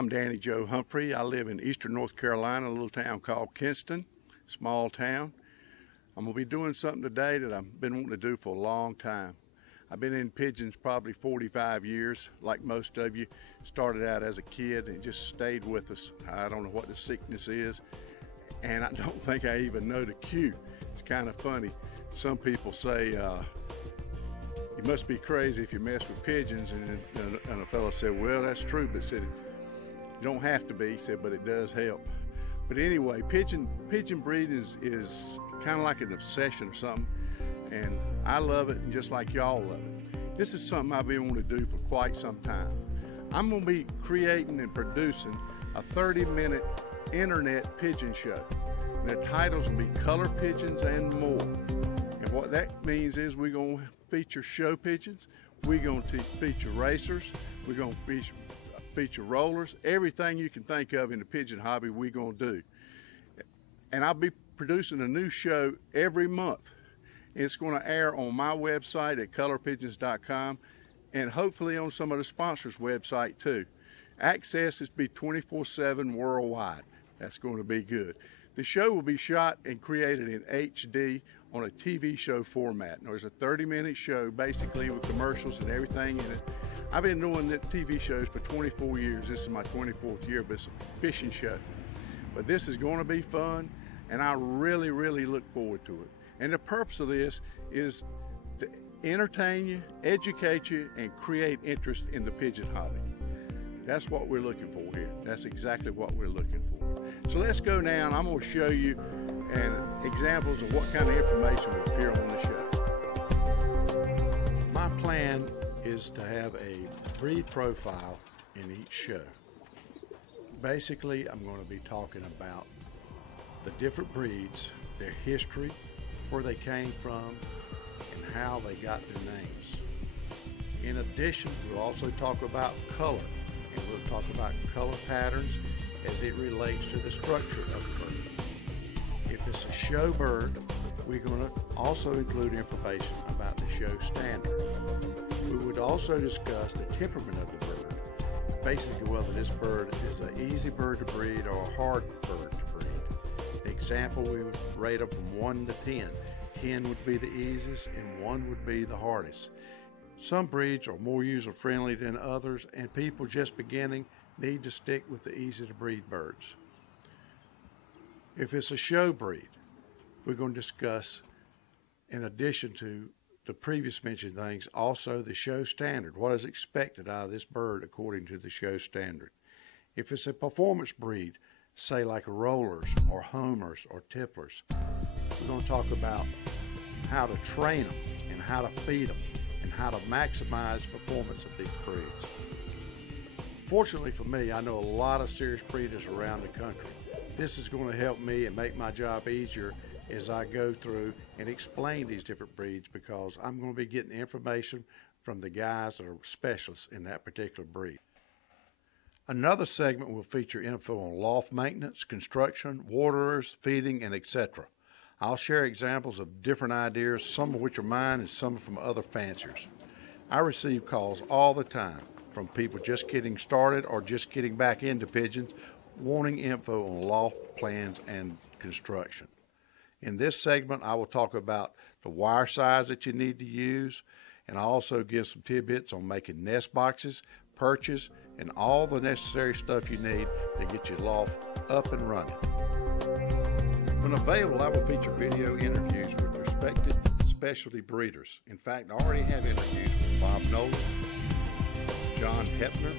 I'm Danny Joe Humphrey. I live in eastern North Carolina, a little town called Kinston, small town. I'm going to be doing something today that I've been wanting to do for a long time. I've been in pigeons probably 45 years, like most of you. Started out as a kid and just stayed with us. I don't know what the sickness is, and I don't think I even know the cue. It's kind of funny. Some people say, you must be crazy if you mess with pigeons, and a fellow said, well, that's true, but said, you don't have to be, he said, but it does help. But anyway, pigeon breeding is kind of like an obsession or something, and I love it, and just like y'all love it. This is something I've been wanting to do for quite some time. I'm going to be creating and producing a 30-minute internet pigeon show. And the title's going to be Color Pigeons and More. And what that means is we're going to feature show pigeons, we're going to feature racers, we're going to feature rollers, everything you can think of in the pigeon hobby we're going to do. And I'll be producing a new show every month. It's going to air on my website at ColorPigeons.com and hopefully on some of the sponsors' website too. Access is be 24/7 worldwide. That's going to be good. The show will be shot and created in HD on a TV show format. There's a 30-minute show basically with commercials and everything in it. I've been doing the TV shows for 24 years. This is my 24th year, but it's a fishing show. But this is going to be fun, and I really, really look forward to it. And the purpose of this is to entertain you, educate you, and create interest in the pigeon hobby. That's what we're looking for here. That's exactly what we're looking for. So let's go now, and I'm going to show you examples of what kind of information will appear on the show. My plan is to have a breed profile in each show. Basically, I'm going to be talking about the different breeds, their history, where they came from, and how they got their names. In addition, we'll also talk about color, and we'll talk about color patterns as it relates to the structure of the bird. If it's a show bird, we're going to also include information about the show standard. We would also discuss the temperament of the bird, basically whether this bird is an easy bird to breed or a hard bird to breed. The example, we would rate them from 1 to 10. 10 would be the easiest and 1 would be the hardest. Some breeds are more user-friendly than others, and people just beginning need to stick with the easy-to-breed birds. If it's a show breed, we're going to discuss, in addition to the previous mentioned things, also the show standard. What is expected out of this bird according to the show standard? If it's a performance breed, say like rollers or homers or tipplers, we're going to talk about how to train them and how to feed them and how to maximize performance of these breeds. Fortunately for me, I know a lot of serious breeders around the country. This is going to help me and make my job easier as I go through and explain these different breeds, because I'm going to be getting information from the guys that are specialists in that particular breed. Another segment will feature info on loft maintenance, construction, waterers, feeding, and etc. I'll share examples of different ideas, some of which are mine and some from other fanciers. I receive calls all the time from people just getting started or just getting back into pigeons, wanting info on loft plans and construction. In this segment, I will talk about the wire size that you need to use, and I'll also give some tidbits on making nest boxes, perches, and all the necessary stuff you need to get your loft up and running. When available, I will feature video interviews with respected specialty breeders. In fact, I already have interviews with Bob Nolan, John Hepner,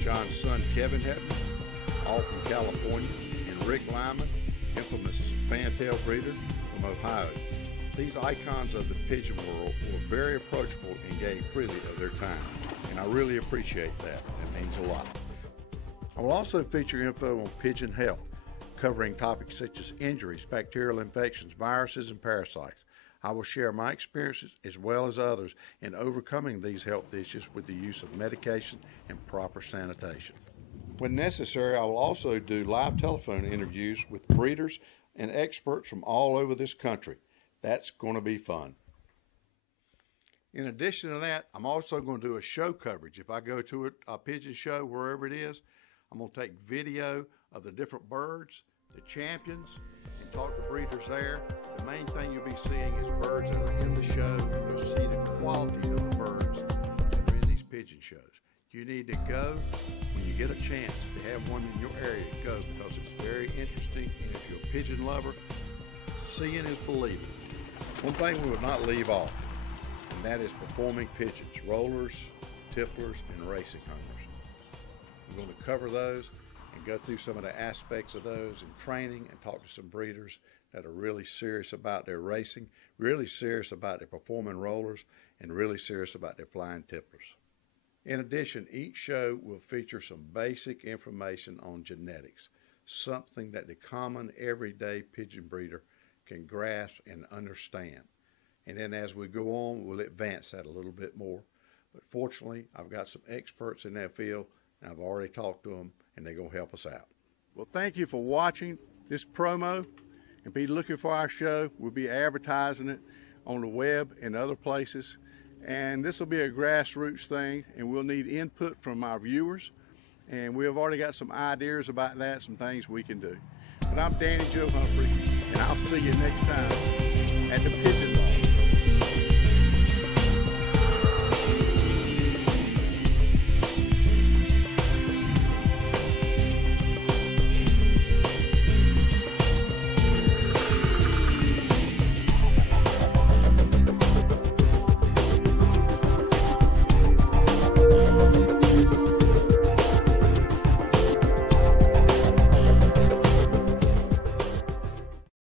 John's son Kevin Hepner, all from California, and Rick Lyman, infamous fantail breeder from Ohio. These icons of the pigeon world were very approachable and gave freely of their time, and I really appreciate that. That means a lot. I will also feature info on pigeon health, covering topics such as injuries, bacterial infections, viruses, and parasites. I will share my experiences as well as others in overcoming these health issues with the use of medication and proper sanitation. When necessary, I will also do live telephone interviews with breeders and experts from all over this country. That's going to be fun. In addition to that, I'm also going to do a show coverage. If I go to a pigeon show, wherever it is, I'm going to take video of the different birds, the champions, and talk to breeders there. The main thing you'll be seeing is birds that are in the show. You'll see the quality of the birds that are in these pigeon shows. You need to go when you get a chance. If you have one in your area, go, because it's very interesting. And if you're a pigeon lover, seeing is believing. One thing we will not leave off, and that is performing pigeons, rollers, tipplers, and racing hunters. We're going to cover those and go through some of the aspects of those in training and talk to some breeders that are really serious about their racing, really serious about their performing rollers, and really serious about their flying tipplers. In addition, each show will feature some basic information on genetics, something that the common everyday pigeon breeder can grasp and understand. And then as we go on, we'll advance that a little bit more. But fortunately, I've got some experts in that field, and I've already talked to them, and they're going to help us out. Well, thank you for watching this promo, and be looking for our show. We'll be advertising it on the web and other places. And this will be a grassroots thing, and we'll need input from our viewers. And we have already got some ideas about that, some things we can do. But I'm Danny Joe Humphrey, and I'll see you next time at the Pigeon Ball.